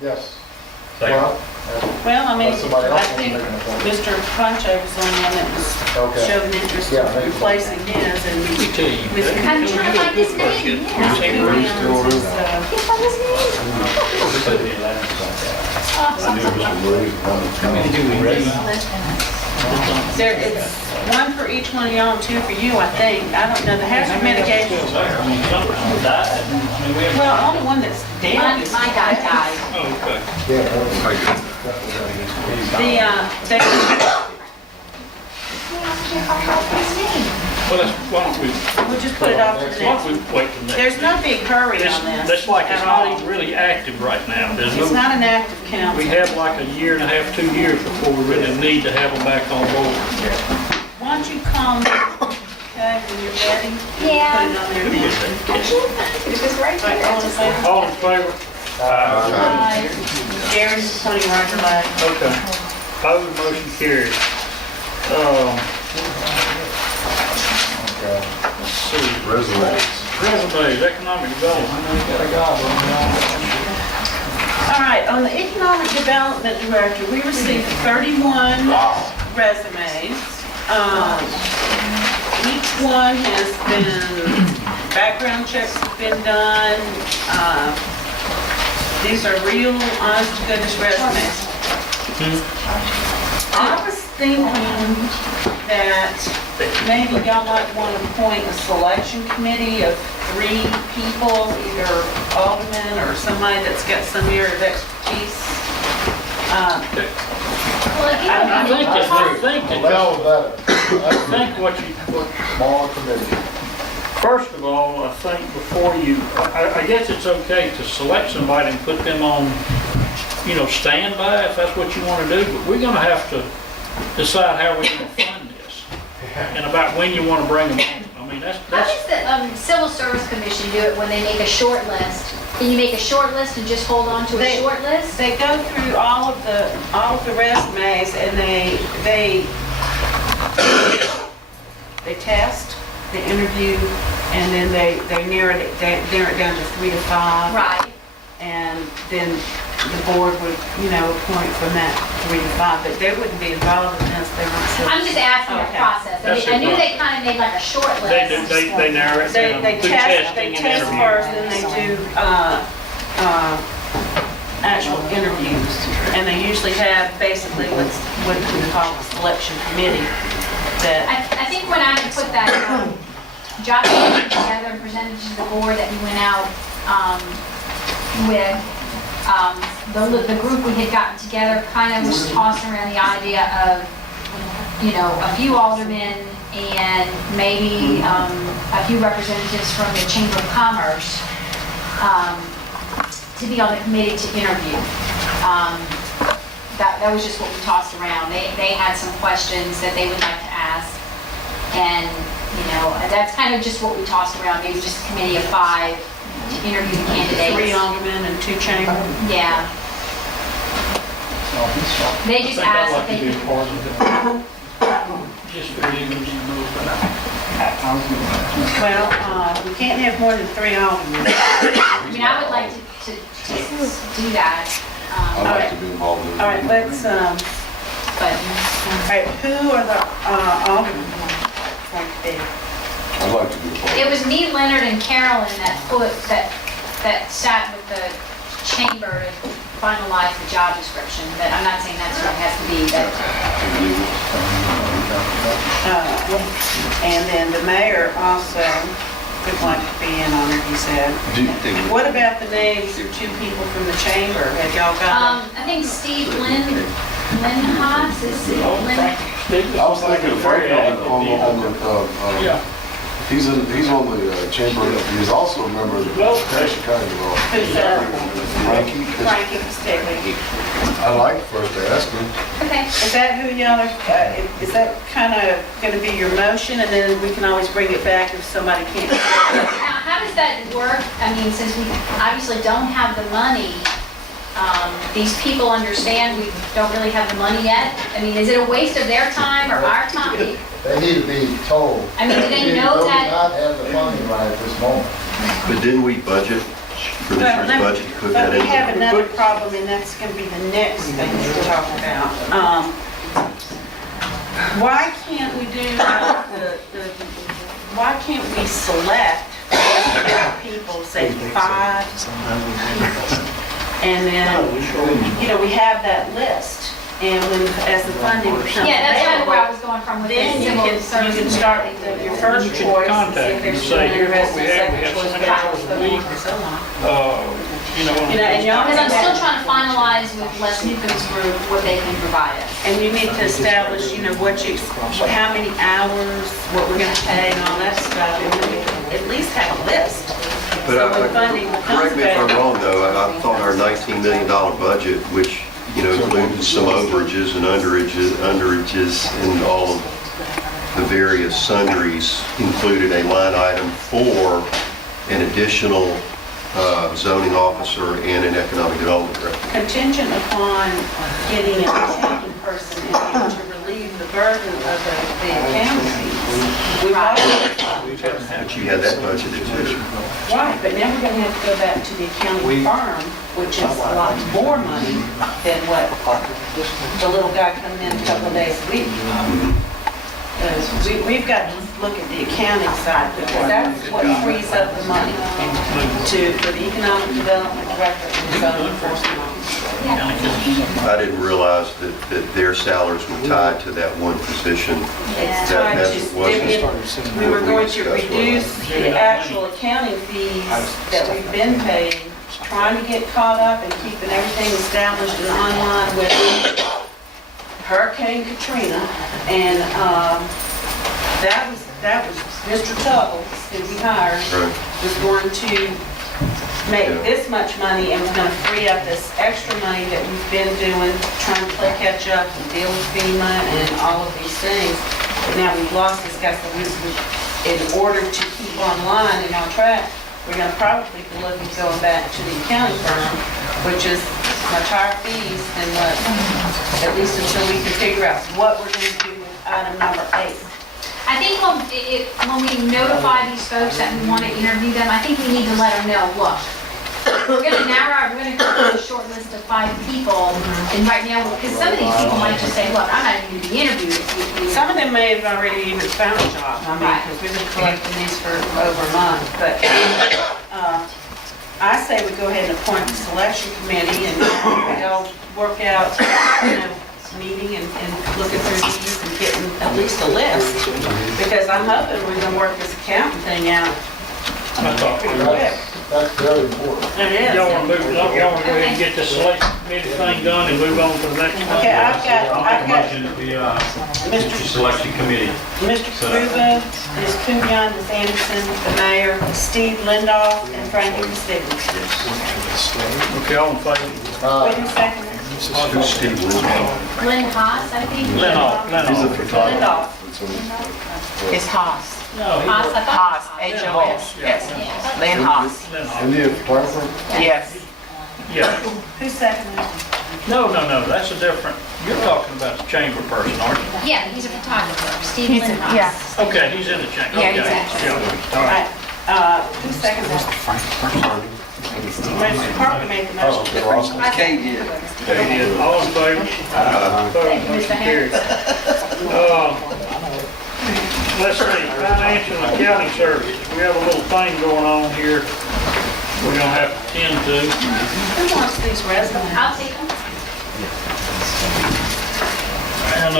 Yes. Second. Well, I mean, Unless somebody else I wants to think make an appointment. Mr. Poncho was the only one that was Okay. showed an interest Yeah, in maybe. replacing his, and Let me tell you. Mr. I'm trying to find his name. You Yeah. say where he's still Williams is, Can't find his name. How many do we raise? there, it's one for each one of y'all and two for you, I think. I don't know, the hazard mitigation, I mean, some people died. I mean, we have. well, only one that's dead is. My guy died. Oh, okay. Yeah. They, I can't find his name. Well, why don't we, we'll just put it off to the why don't next. we wait till next? There's no big hurry It's- on this. That's like, it's at not all. even really active right now. There's It's no, not an active council. we have like a year and a half, 2 years before we really need to have them back on board. Why don't you call me, okay, when you're ready? Yeah. Put it on there then. I can't find it. It was right All right, here. all in favor? All in favor? Aye. Gary's appointing Roger Lang. Okay. Opposed, motion carries. Let's see. Resumes, economic development. All right, on the Economic Development Director, we received 31 resumes. Each one has been, background checks have been done. These are real, honest to goodness resumes. I was thinking that maybe y'all might want to appoint a selection committee of 3 people, either alderman or somebody that's got some area of expertise. Well, I think that, Well, better. I think what Small committee. first of all, I think before you, I guess it's okay to select somebody and put them on, standby if that's what you want to do, but we're gonna have to decide how we're gonna fund this. And about when you want to bring them on. I mean, How that's, does the Civil Service Commission do it when they make a short list? Can you make a short list and just hold on to a They- short list? They go through all of the resumes and they test, they interview, and then they narrow it down to 3 to 5. Right. And then the board would, appoint from that 3 to 5, but they wouldn't be involved in this, they weren't. I'm just asking the Okay. process. That's I knew it. they kind of made like a short they do, list. they narrow it down They through test testing and first, interviewing. then they do, actual interviews. And they usually have basically what we call a selection committee that, I think when I had put that job description together and presented to the board that we went out with, the group we had gotten together kind of was tossing around the idea of, a few aldermen and maybe a few representatives from the Chamber of Commerce to be on the committee to interview. That was just what we tossed around. They had some questions that they would like to ask. And, that's kind of just what we tossed around, maybe just a committee of 5 to interview the 3 candidates. aldermen and 2 chamber. Yeah. They I just think I'd asked like if to be they a part of it. Just for you to know about. Well, we can't have more than 3 aldermen. I mean, I would like to do that, All I'd like right. to be involved in it. All right, let's, but all right, who are the aldermen going to be? I'd like to be a part of it it. was me, Leonard, and Carolyn that sat with the chamber to finalize the job description, but I'm not saying that's what it has to be, but And then the mayor also would like to be in on it, he said. Do you think- What about the names of 2 people from the chamber? Have y'all got I think Steve Lynn Haas is Lynn. I was thinking of Frank Yeah. he's on the chamber, he's also a member of the Passion County Who's Development. Frankie, Frankie Stegman? I like first to ask him. Okay. Is that who y'all are, is that kind of going to be your motion? And then we can always bring it back if somebody can't. Now, how does that work? I mean, since we obviously don't have the money, these people understand we don't really have the money yet? I mean, is it a waste of their time or our time? They need to be told. I mean, do they know We that- do not have the money right at this moment. But didn't we budget for this year's budget, put that But we in. have another problem, and that's gonna be the next thing we'll talk about. Why can't we do, why can't we select people, say 5 people? And then, you know, we have that list, and when, as the funding becomes Yeah, that's kind of where I available, was going from with then this you civil can service. start with your first You can choice, and see contact if them, there's say, one here's what interested, we have, we second have choice, so many third hours choice, a week. and so on. You know. And y'all Because I'm still have- trying to finalize with Les Newcomb's group what they can provide us. And you need to establish, you know, how many hours, what we're gonna pay and all that stuff, and we at least have a list. But So when funding becomes correct me if I'm available. wrong, though, I thought our $19 million budget, which, you know, included some overages and underages and all of the various sundries, included a line item for an additional zoning officer and an economic development director. Contingent upon getting an accounting person in here to relieve the burden of the accounting fees. We've already, But you had that budgeted too. right, but now we're gonna have to go back to the accounting firm, which is a lot more money than what the little guy coming in a couple of days a week. We've got to look at the accounting side, because that's what frees up the money for the economic development director and zoning enforcement officer. I didn't realize that their salaries were tied to that one position. It's That tied wasn't- we were going to reduce the actual accounting fees that we've been paying, trying to get caught up and keeping everything established and online with Hurricane Katrina. And that was Mr. Tuggle, who we hired, Right. was going to make Yeah. this much money and was gonna free up this extra money that we've been doing, trying to play catch up and deal with FEMA and all of these things. But now we've lost this guy, so in order to keep online and on track, we're gonna probably be looking at going back to the accounting firm, which is much higher fees than what, at least until we can figure out what we're gonna do with item number 8. I think when we notify these folks that we want to interview them, I think we need to let them know, look, we're going to we're going to go through a short list of 5 people, and right now, because some of these people might just say, look, I'm not even going to be interviewed if you. Some of them may have already even found a job, I mean, Right. because we've been collecting these for over a month, but I say we go ahead and appoint the selection committee and we all work out, you know, meeting and looking through these and getting at least a list, because I'm hoping we're gonna work this accounting thing out I thought, pretty quick. That's very important. It y'all wanna is. move, y'all wanna go ahead and get this select committee thing done and move on to the next one? Okay, I've got Motion that we, Mr. selection committee. Mr. Kruba, Ms. Kubion, Ms. Anderson, the mayor, Steve Lindahl, and Frankie Stevens. Okay, all in favor? Wait a second. Who's Steve Lindahl? Lynn Haas, I think. Lenoff, Lindahl. It's Haas. No, Haas, I thought. Haas, H-O-S, yes. Lynn Haas, Lenoff, Indian photographer? yes. yeah. Who's seconded? No, that's a different, you're talking about the chamber person, aren't you? Yeah, he's a photographer, Steve Lynn Haas. Yeah. Okay, he's in the chamber. Yeah, Okay, he's actually- yeah, all right. Who's seconded? Mr. Parker made the motion. Kay did. Okay, yeah, all in favor? Opposed, motion carries. Let's see, financial and accounting services, we have a little thing going on here we're gonna have to tend to. Who wants these resumes? I'll take them. And,